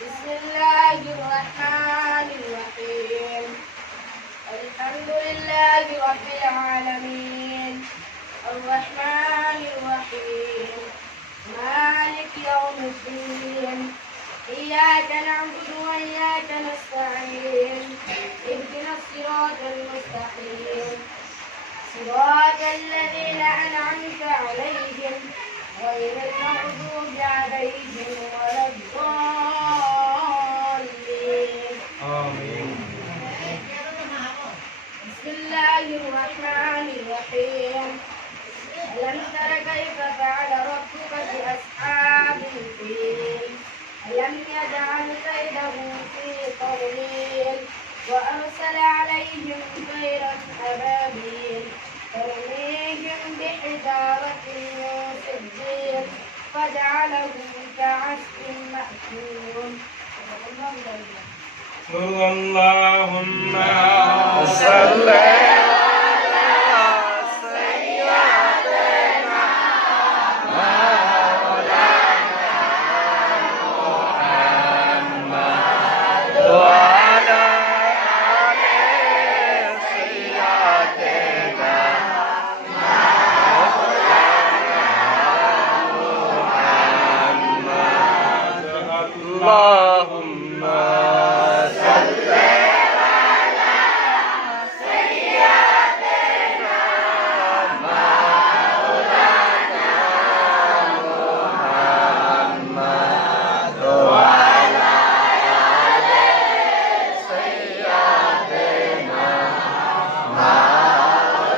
بسم الله الرحمن الرحيم الحمد لله رب العالمين الرحمن الرحيم مالك يوم الدين إياك نعبد وإياك نستعين اهدنا الصراط المستقيم صراط الذين أنعمت عليهم غير المغضوب عليهم ولا الضالين آمين. بسم الله الرحمن الرحيم ألم تر كيف فعل ربك بأصحاب الفيل ألم يجعل كيدهم في تضليل وأرسل عليهم طيرا أبابيل ترميهم بحجارة من سجيل فجعلهم كعصف مأكول. اللهم صل اللهم صل على سيدنا مولانا محمد وعلى آل سيدنا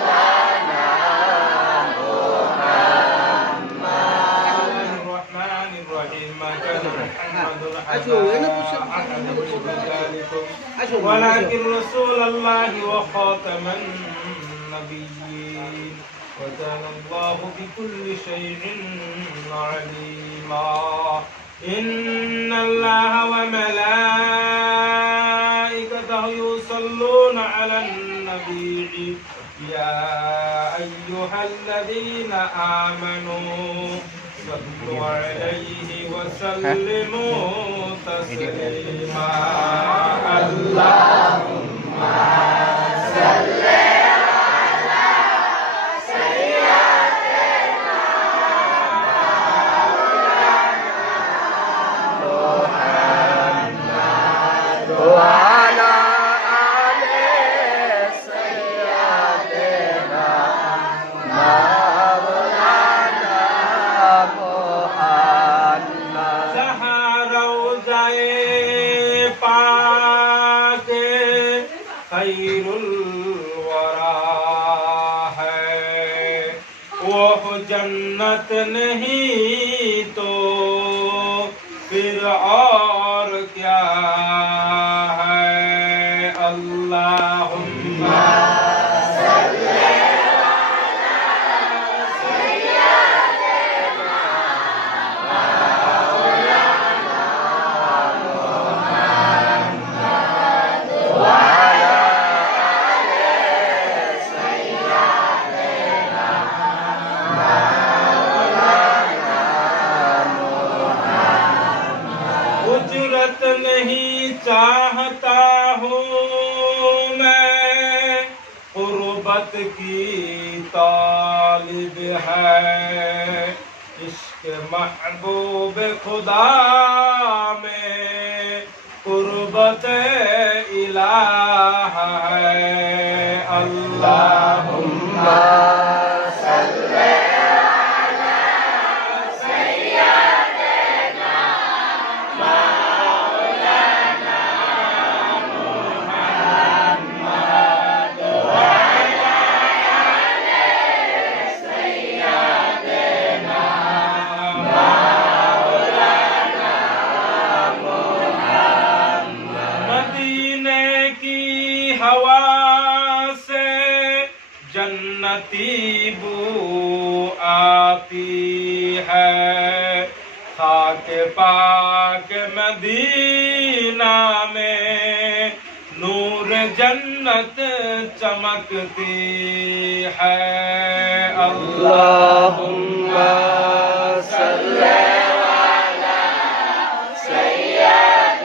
مولانا محمد الرحمن الرحيم ما كان محمد ولكن رسول الله وخاتم النبيين وكان الله بكل شيء عليما إن الله وملائكته يصلون على النبي يا أيها الذين آمنوا صلوا عليه وسلموا تسليما اللهم صل على سيدنا مولانا محمد وعلى آل سيدنا مولانا محمد जहाँ रोज़ाए पाक खैरुल वरा है वो जन्नत नहीं तो फिर और क्या है अल्लाहुम्मा उजरत नहीं चाहता हूँ मैं कुर्बत की तालिब है इश्क महबूब खुदा में कुर्बत इलाह है अल्लाहुम्मा सल्ले अला सय्यदना मौलाना मुहम्मद वअला आले सय्यदना मौलाना मुहम्मद मदीने की हवा से जन्नती बू आती है खाक पाक मदीना में नूर जन्नत चमकती है अल्लाहुम्मा सल्ले अला सय्यद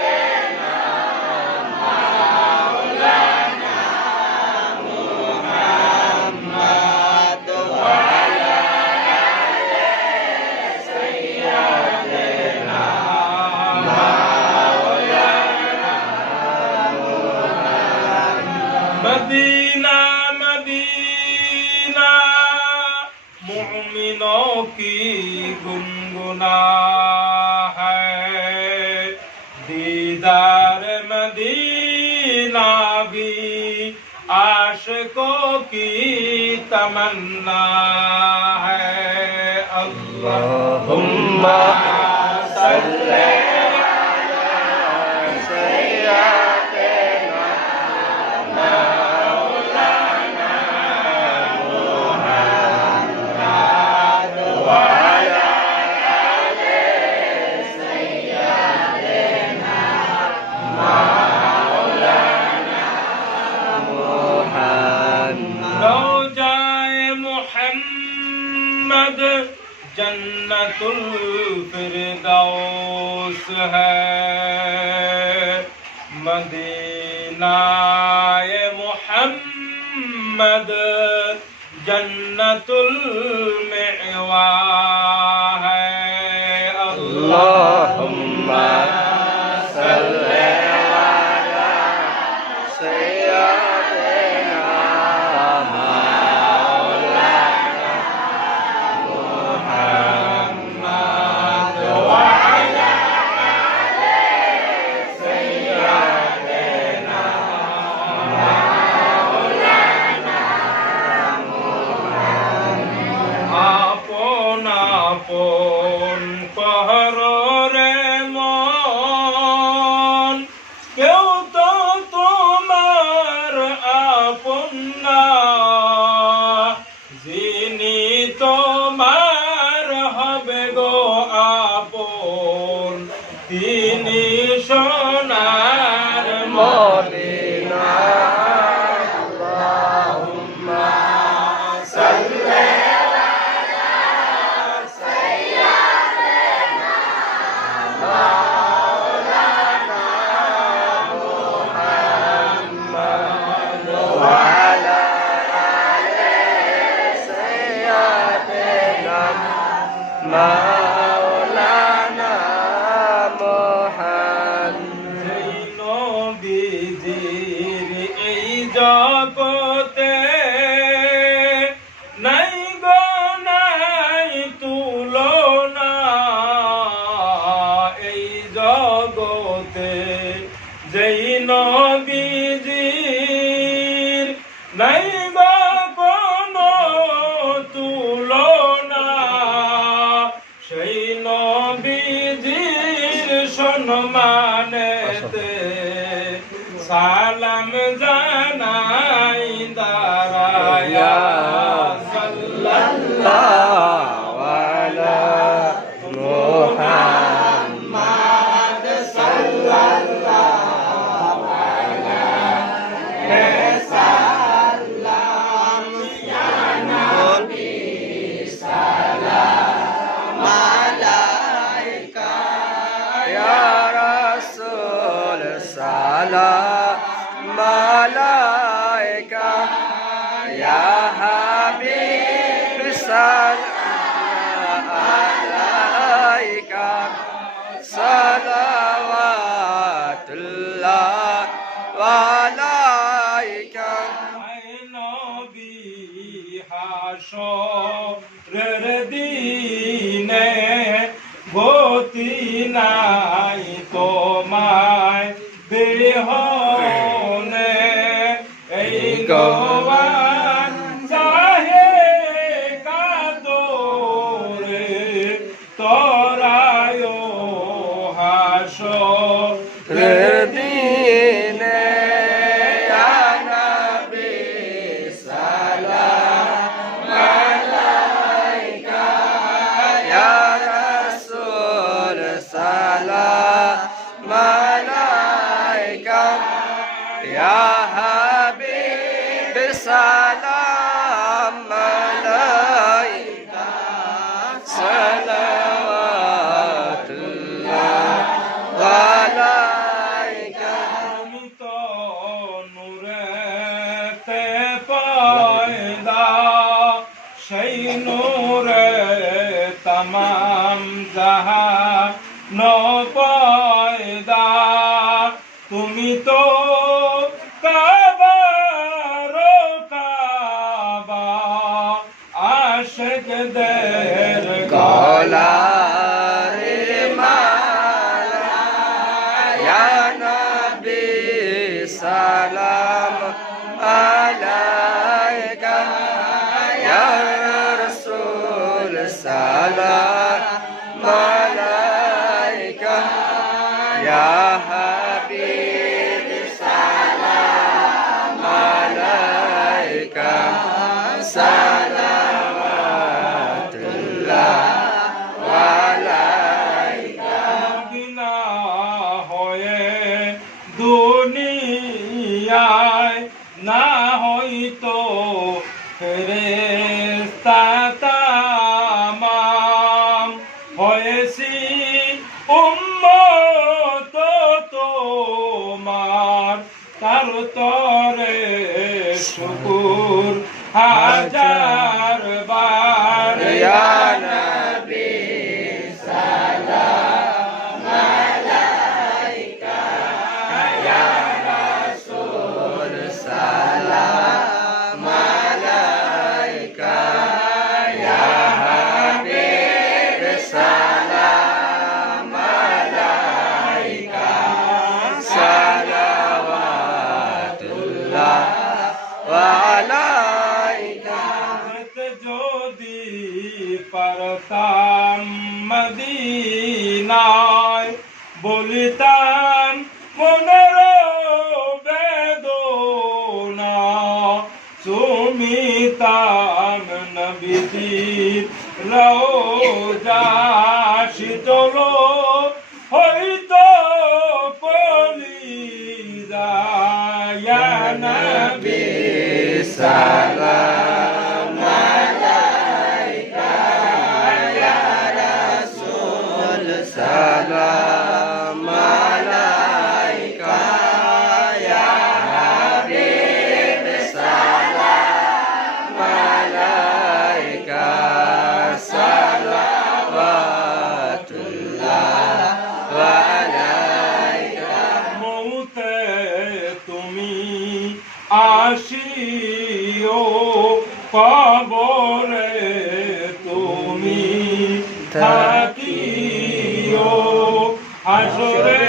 की गुनगुना है, दीदार मदीना भी आशिकों की तमन्ना है। अल्लाहुम्मा सल्ले जन्नतुल फिरदौस है, मदीनाए मुहम्मद जन्नतुल मेवा है। अल्लाहुम्मा सल्ले अला सय्यिदिना আপন পাহাড়ে মন, কেউ তো তোমার আপন না, যিনি তোমার হবে গো আপন, তিনি সোনার মদিনা। আল্লাহুম্মা সাল্লি মাওলানা মুহাম্মদ। যেই নবীজির এই জগতে নাই গো নাই তুলনা, এই জগতে যেই নবীজির নাই গো কোনো তুলনা, সেই নবীজির সম্মানেতে সালাম জানাই দাঁড়ায়া। সাল্লাল্লাহু আলা মুহাম্মাদ সাল্লাল্লাহু আলাইহি সাল্লাম। ইয়া নবী সালাম আলাইকা, ইয়া রাসূল সালাম আলাইকা, ইয়া হাবিব সালাম আলাইকা, সালাওয়াতুল্লাহ আলাইকা। আয় নবী হাসরের দিনে গতি নাই তোমায় বিহনে, এই গোয়ান চাহে কাদরে তোরায় হাসরের দিনে। ইয়া নবী সালাম আলাইকা, ইয়া রাসূল সালাম আলাইকা, ইয়া হাবিব সালাম আলাইকা, সালাওয়াতুল্লাহ আলাইকা। তুমি তো নূরেতে পয়দা, সেই নূরে তমাম জাহান পয়দা। তুমি তো কাবার কাবা, আশিকদের দোলারে মালা ইয়া নবী সালাম আলাইকা ইয়া রাসূল সালাম আলাইকা ইয়া হাবিব সালাম আলাইকা সালাওয়াতুল্লাহ আলাইকা বিনা হয়ে দুনিয়ায় না হইতো ফেরেশতা তামাম হয়েছি উম্মত তোমার তার তরে শুকুর হাজার বার ইয়া নবী সালাম আলাইকা ইয়া রাসূল সালাম আলাইকা ইয়া হাবিব সালাম আলাইকা সালাওয়াতুল্লাহ আলাইকা যদি পারতাম মদিনায় বলিতাম মনের বেদনা সুমিতাম নবীজির রওজা শীতল হইতো কলিজা ইয়া নবী সালাম আলাইকা ইয়া রাসূল সালাম আলাইকা ইয়া হাবিব সালাম আলাইকা সালাওয়াতুল্লাহ আলাইকা মৌতে তুমি আসিও কবরে তুমি থাকিও হাসরে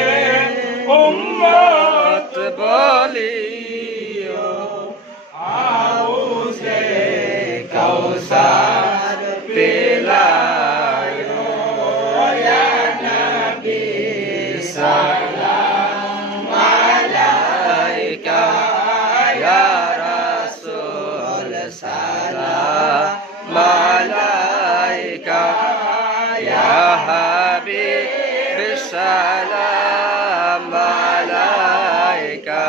উম্মত বলিও আউসে কাউসার পিলায়ো ইয়া নবী সালাম আলাইকা ইয়া রাসূল সালাম আলাইকা ইয়া হাবিব সালাম আলাইকা